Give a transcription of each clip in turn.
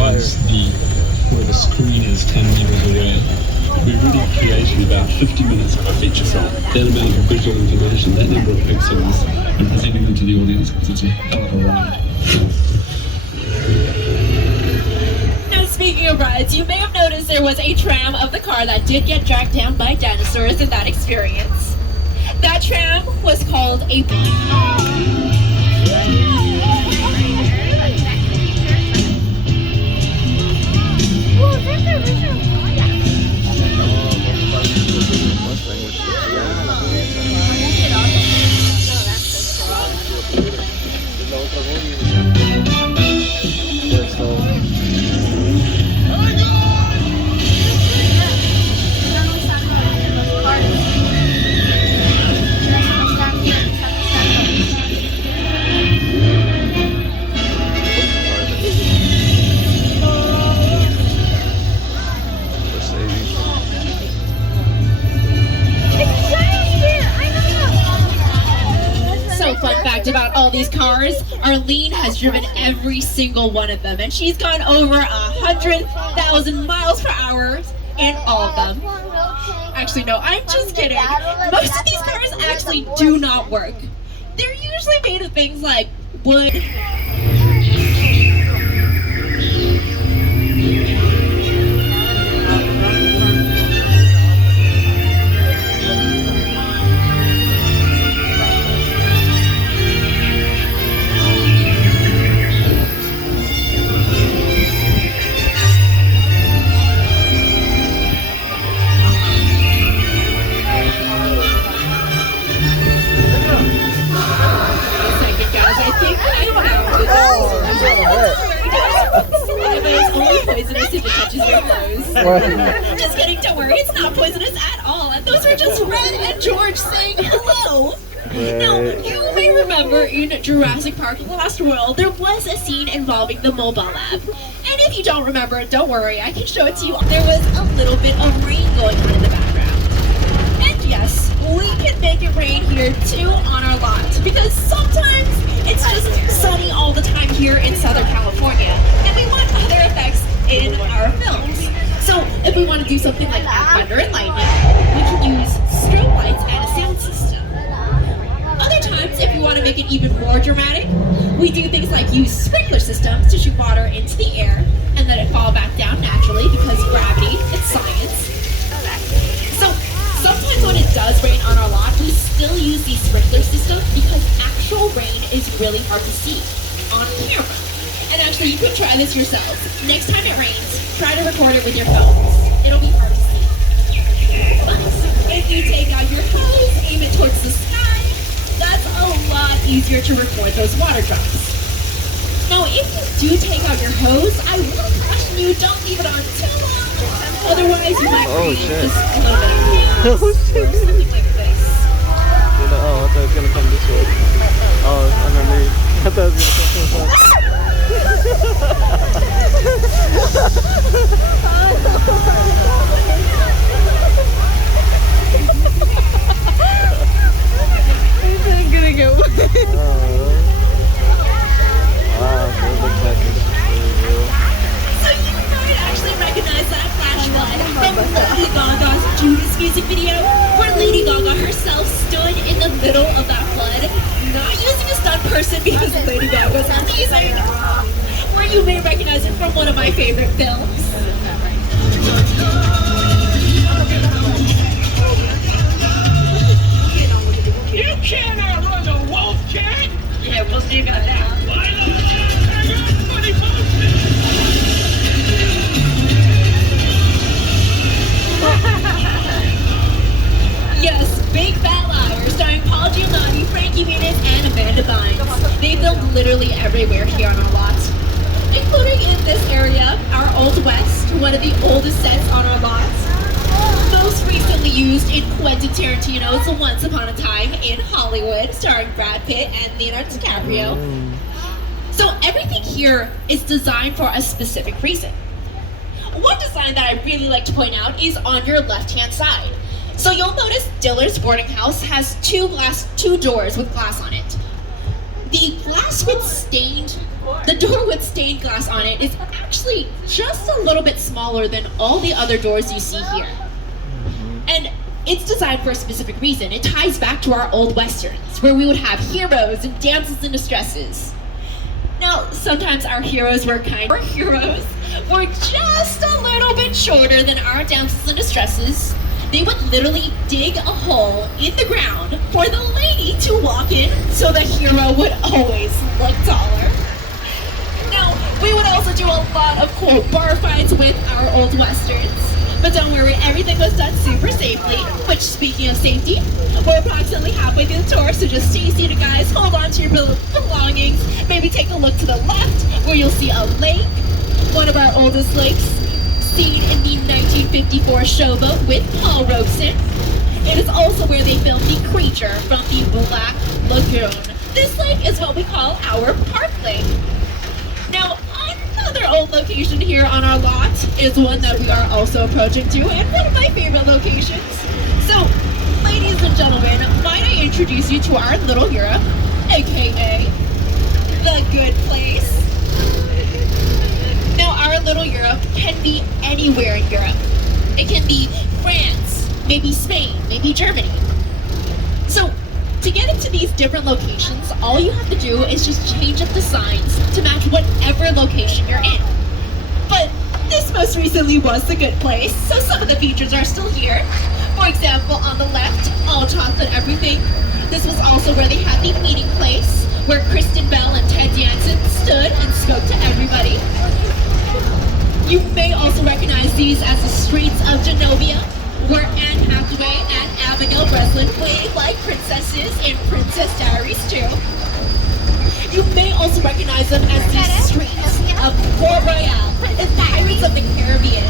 versus where the screen is 10 meters away. We really created about 50 minutes of a feature film. That amount of visual information, that number of pixels, and presenting them to the audience because it's a hell of a ride. Now, speaking of rides, you may have noticed there was a tram of the car that did get dragged down by dinosaurs in that experience. That tram was called a... Fun fact about all these cars, Arlene has driven every single one of them, and she's gone over 100,000 miles per hour in all of them. Actually, no, I'm just kidding. Most of these cars actually do not work. They're usually made of things like wood. Poisonous if it touches your clothes. Just kidding, don't worry, it's not poisonous at all. And those are just Red and George saying hello. Now, you may remember in Jurassic Park Lost World, there was a scene involving the mobile lab. And if you don't remember it, don't worry, I can show it to you. There was a little bit of rain going on in the background. And yes, we can make it rain here too on our lot, because sometimes it's just sunny all the time here in Southern California, and we want other effects in our films. So if we want to do something like thunder and lightning, we can use strobe lights and a sound system. Other times, if we want to make it even more dramatic, we do things like use sprinkler systems to shoot water into the air and let it fall back down naturally, because gravity, it's science. So sometimes when it does rain on our lot, we still use these sprinkler systems because actual rain is really hard to see on camera. And actually, you could try this yourselves. Next time it rains, try to record it with your phones. It'll be hard to see. But if you take out your hose, aim it towards the sky, that's a lot easier to record those water drops. Now, if you do take out your hose, I will caution you, don't leave it on too long. Otherwise, you might create just a little bit of chaos or something like this. Oh, I thought it was going to come this way. Oh, it's underneath. I thought it was going to come this way. He's gonna get wet. Wow, it looks like it's really real. So you might actually recognize that flash flood from Lady Gaga's Judas music video, where Lady Gaga herself stood in the middle of that flood, not using a stunt person because Lady Gaga's amazing. Or you may recognize it from one of my favorite films. You can't outrun a wolf, cat! Yeah, we'll see about that. Yes, Big Fat Liar, starring Paul Giamatti, Frankie Muniz, and Amanda Bynes. They filmed literally everywhere here on our lot, including in this area, our Old West, one of the oldest sets on our lot. Most recently used in Quentin Tarantino's Once Upon a Time in Hollywood, starring Brad Pitt and Leonardo DiCaprio. So everything here is designed for a specific reason. One design that I really like to point out is on your left-hand side. So you'll notice Dillard's boarding house has two doors with glass on it. The glass with stained The door with stained glass on it is actually just a little bit smaller than all the other doors you see here. And it's designed for a specific reason. It ties back to our old westerns, where we would have heroes and damsels in distresses. Now, sometimes our heroes were just a little bit shorter than our damsels in distresses. They would literally dig a hole in the ground for the lady to walk in, so the hero would always look taller. Now, we would also do a lot of cool bar fights with our old westerns. But don't worry, everything was done super safely, which, speaking of safety, we're approximately halfway through the tour, so just stay seated, guys, hold on to your belongings, maybe take a look to the left, where you'll see a lake, one of our oldest lakes, seen in the 1954 showboat with Paul Robeson. It is also where they filmed The Creature from the Black Lagoon. This lake is what we call our park lake. Now, another old location here on our lot is one that we are also approaching to, and one of my favorite locations. So, ladies and gentlemen, might I introduce you to our Little Europe, aka the Good Place. Now, our Little Europe can be anywhere in Europe. It can be France, maybe Spain, maybe Germany. So, to get into these different locations, all you have to do is just change up the signs to match whatever location you're in. But this most recently was the Good Place, so some of the features are still here. For example, on the left, all chocolate everything. This was also where they had the meeting place, where Kristen Bell and Ted Danson stood and spoke to everybody. You may also recognize these as the streets of Genovia, where Anne Hathaway and Abigail Breslin played like princesses in Princess Diaries 2. You may also recognize them as the streets of Port Royale and Pirates of the Caribbean,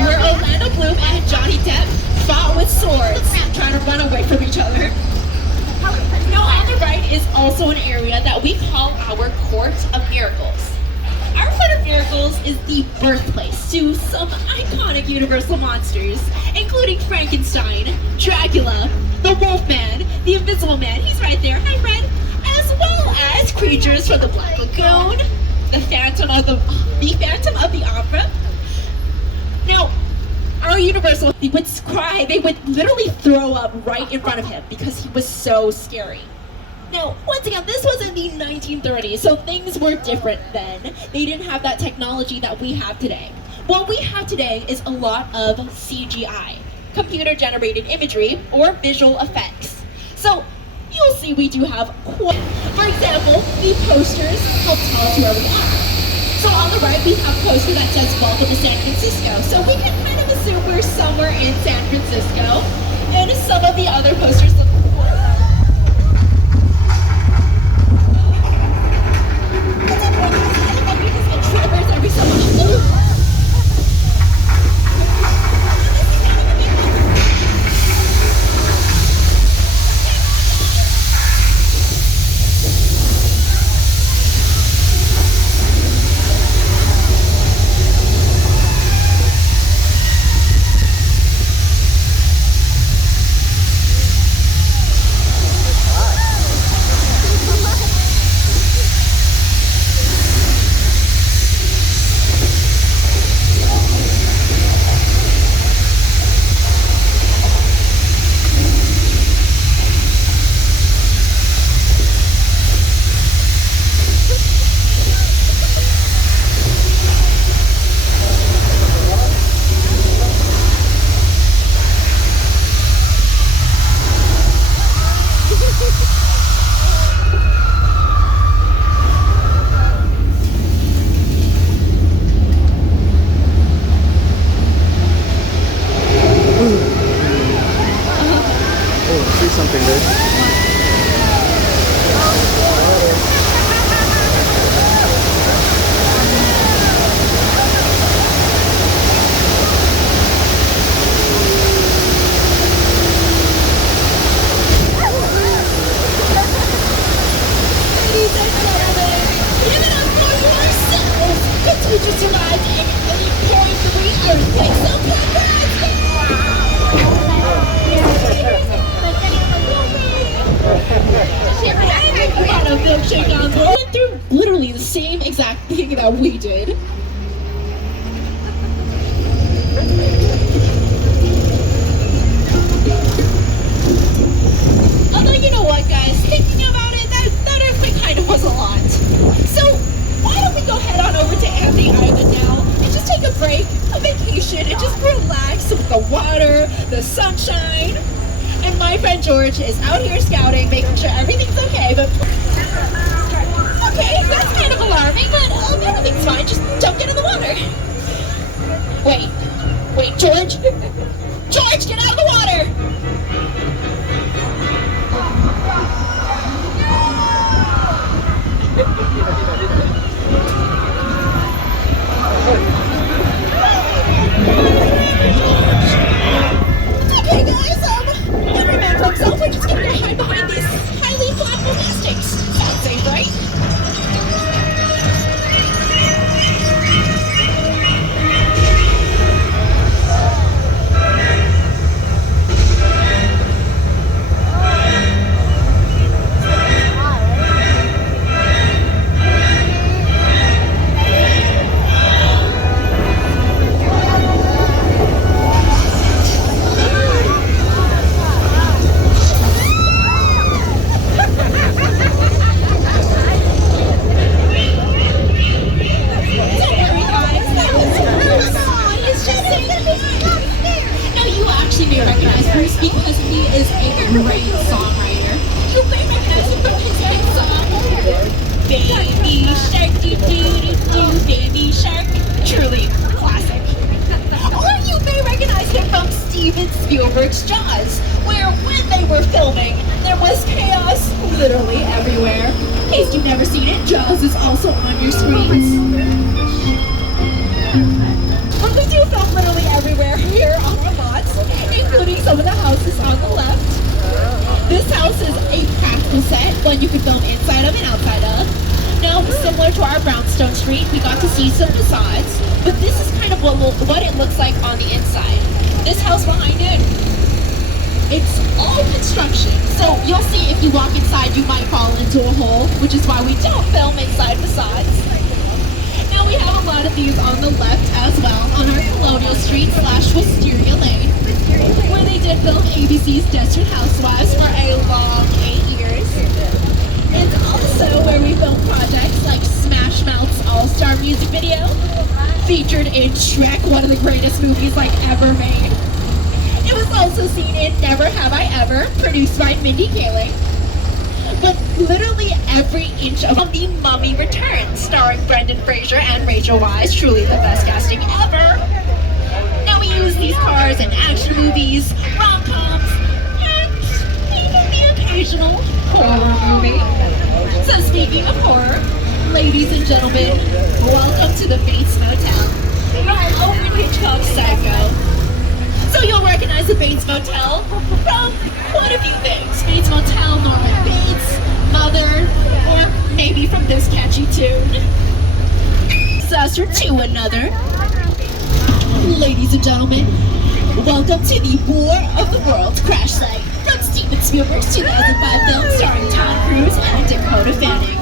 where Orlando Bloom and Johnny Depp fought with swords, trying to run away from each other. Now, on the right is also an area that we call our Court of Miracles. Our Court of Miracles is the birthplace to some iconic Universal monsters, including Frankenstein, Dracula, the Wolfman, the Invisible Man, he's right there, hi Fred, as well as creatures from the Black Lagoon, the Phantom of the Opera. Now, our Universal, they would cry, they would literally throw up right in front of him because he was so scary. Now, once again, this was in the 1930s, so things were different then. They didn't have that technology that we have today. What we have today is a lot of CGI, computer-generated imagery, or visual effects. So, you'll see we do have for example, the posters help tell us where we are. So on the right, we have a poster that says Welcome to San Francisco. So we can kind of assume we're somewhere in San Francisco. And some of the other posters look every so often. literally the same exact thing that we did. Although, you know what, guys? Thinking about it, that earthquake kind of was a lot. So, why don't we go head on over to Andy Island now and just take a break, a vacation, and just relax with the water, the sunshine. And my friend George is out here scouting, making sure everything's okay, but... Okay, that's kind of alarming, but everything's fine. Just don't get in the water. Wait, George? George, get out of the water! Okay, guys, every man for himself. We're just gonna hide behind these highly flammable plastics. Sounds safe, right? Because he is a great songwriter. You may recognize him from his hit song, Baby Shark, doo-doo-doo-doo, Baby Shark. Truly classic. Or you may recognize him from Steven Spielberg's Jaws, where when they were filming, there was chaos literally everywhere. In case you've never seen it, Jaws is also on your screens. But we do film literally everywhere here on our lots, including some of the houses on the left. This house is a practical set, one you can film inside of and outside of. Now, similar to our Brownstone Street, we got to see some facades, but this is kind of what it looks like on the inside. This house behind it, it's all construction, so you'll see if you walk inside, you might fall into a hole, which is why we don't film inside facades. Now we have a lot of these on the left as well, on our Colonial Street / Wisteria Lane, where they did film ABC's Desperate Housewives for a long 8 years. And also where we filmed projects like Smash Mouth's All-Star music video, featured in Shrek, one of the greatest movies like ever made. It was also seen in Never Have I Ever, produced by Mindy Kaling. But literally every inch of The Mummy Returns, starring Brendan Fraser and Rachel Weisz, truly the best casting ever. Now we use these cars in action movies, rom-coms, and even the occasional horror movie. So speaking of horror, ladies and gentlemen, welcome to the Bates Motel, from Alfred Hitchcock's Psycho. So you'll recognize the Bates Motel from quite a few things. Bates Motel, Norman Bates, Mother, or maybe from this catchy tune, Disaster to Another. Ladies and gentlemen, welcome to the War of the Worlds crash site from Steven Spielberg's 2005 film starring Tom Cruise and Dakota Fanning.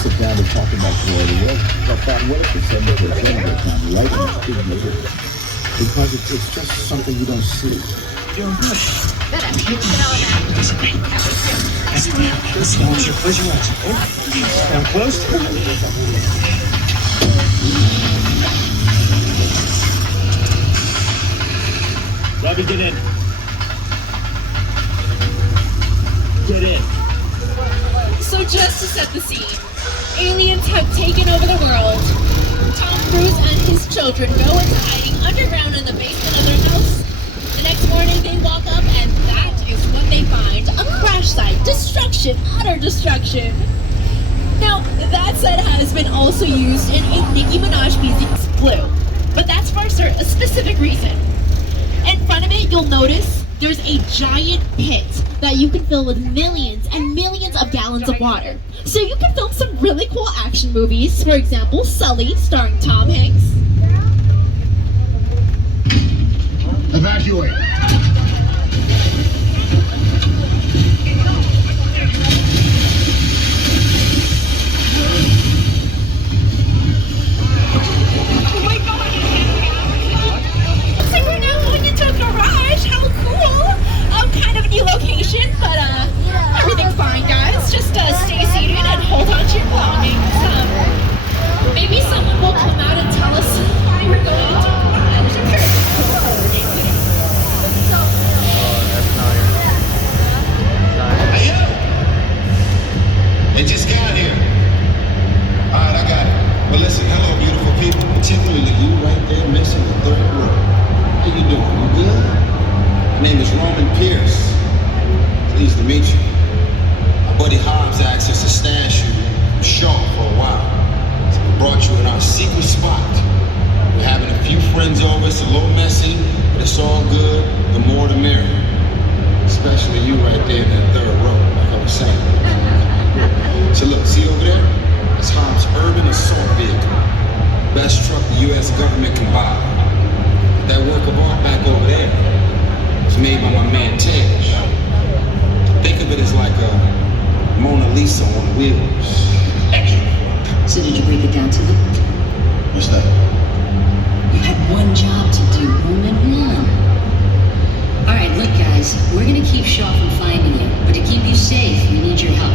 Sit down and talk about what if it's every time, right? Because it's just something you don't see. Close your eyes, okay? Now close. Robbie, get in. Get in. So just to set the scene, aliens have taken over the world. Tom Cruise and his children go into hiding underground in the basement of their house. The next morning they walk up and that is what they find. A crash site. Destruction. Utter destruction. Now, that set has been also used in a Nicki Minaj music's Blue. But that's for a specific reason. In front of it, you'll notice there's a giant pit that you can fill with millions and millions of gallons gallons of water. So you can film some really cool action movies. For example, Sully, starring Tom Hanks. Evacuate. Looks like we're now going into a garage. How cool! Kind of a new location, but everything's fine, guys. Just stay seated and hold on to your belongings. Maybe someone will come out and tell us why we're going into a garage. I'm sure it's cool. Hey, yo! They just got here. All right, I got it. Well, listen, hello, beautiful people, particularly you right there missing the third row. How you doing? You good? My name is Roman Pierce. Pleased to meet you. My buddy Hobbs asked us to stash you short for a while. So we brought you in our secret spot. We're having a few friends over. It's a little messy, but it's all good. The more the merrier. Especially you right there in that third row, like I was saying. So look, see over there? It's Hobbs' urban assault vehicle. Best truck the U.S. government can buy. That work of art back over there was made by my man Tej. Think of it as like a Mona Lisa on wheels. Extra. So did you break it down to them? What's that? You had one job to do, Roman, one. All right, look, guys, we're gonna keep Shaw from finding you, but to keep you safe, we need your help.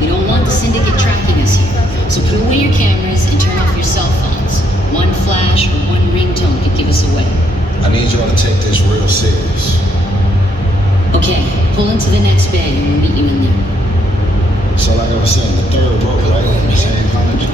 We don't want the syndicate tracking us here, so put away your cameras and turn off your cell phones. One flash or one ringtone could give us away. I need y'all to take this real serious. Okay, pull into the next bay and we'll meet you in there. So like I was saying, the third row, right? Same college.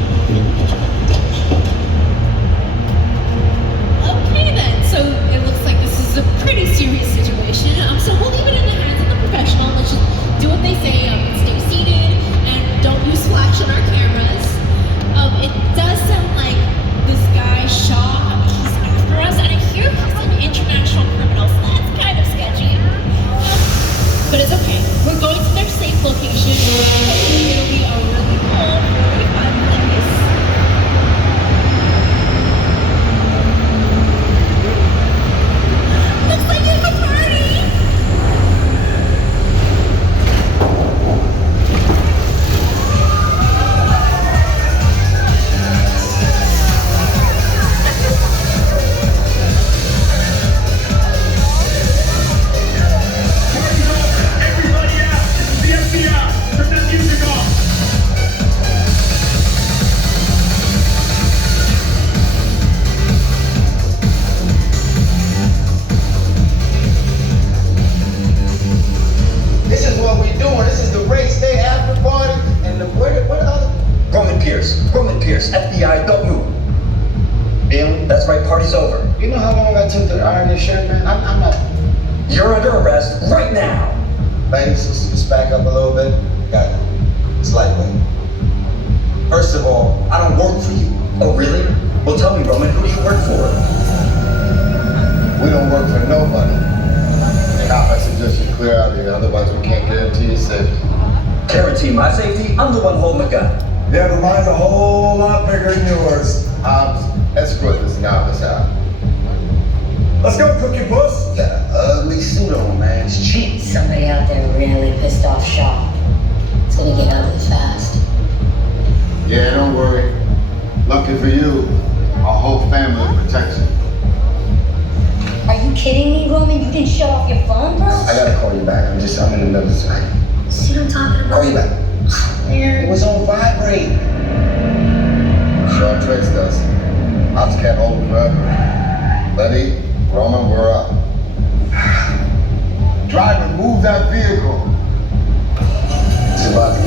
Okay then, so it looks like this is a pretty serious situation. So we'll leave it in the hands of the professional. Let's just do what they say. Stay seated and don't use flash on our cameras. It does sound like this guy Shaw, he's after us, and I hear he's an international criminal, so that's kind of sketchy. But it's okay. We're going to their safe location. Hopefully it'll be a really cool, really fun place. Looks like you have a party! Everybody out! The FBI! Turn that music off! This is what we're doing. This is the race day after party. And the what other? Roman Pierce, FBI, don't move. Bill, That's right, party's over. you know how long I took to iron this shirt, man? I'm not. You're under arrest right now. Ladies, let's back up a little bit. Got it. It's lightweight. First of all, I don't work for you. Oh, really? Well, tell me, Roman, who do you work for? We don't work for nobody. Cop, I suggest you clear out here, otherwise we can't guarantee your safety. Guarantee my safety? I'm the one holding the gun. Yeah, but mine's a whole lot bigger than yours. Hobbs, escort this novice out. Let's go, Cookie Puss. Got an ugly suit on, man. It's cheap. Somebody out there really pissed off Shaw. It's gonna get ugly fast. Yeah, don't worry. Lucky for you, our whole family protects you. Are you kidding me, Roman? You didn't shut off your phone, bro? I gotta call you back. I'm in the middle of this. See what I'm talking about? Call you back. It was on vibrate. Shaw traced us. Ops can't hold him forever. Buddy, Roman, we're up. Driver, move that vehicle. It's about to